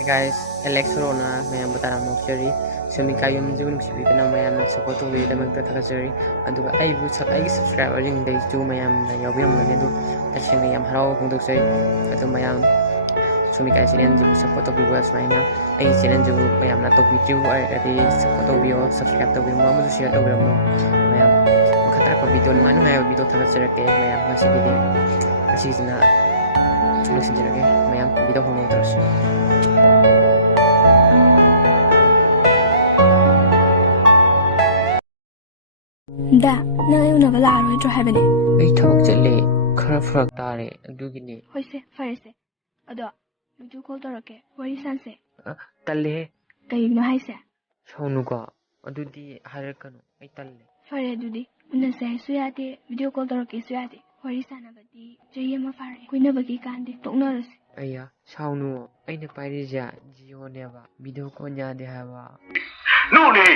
Hey guys, Alex Rona, mayam batara mokjari. Sumi kayum jibun sibi kana mayam support wi damang ta thakajari. Aduga ai bu ai subscriber jing dei ju mayam na yawim ngane du. Taching yam harau hongdoksai. Adu mayam sumi kai channel jibu support wi was maina. Ai channel jibu mayam na to video ai adi support wi subscribe to wi mo mu share to wi mo. Mayam khatara ko video ni manu hai video thakajari ke mayam masi video. Asizna lusinjara ke mayam video hongdoksa. Da, nang ayun na wala ito habene. Ay thawag chale, khara farak tare, adugini. Hoise, farese. Ado, video call torake, wari sanse. Talle. Kayigno haise. Shaunu ka, adudi harakano, ay talle. Fare adudi, unase suyate, video call torake suyate. Wari sana badi, jaye ma fare. Kuina bagi kande, toknorasi. Aya, shaunu, ay napairija, jiyo neba, video call niya de haba. Nuni!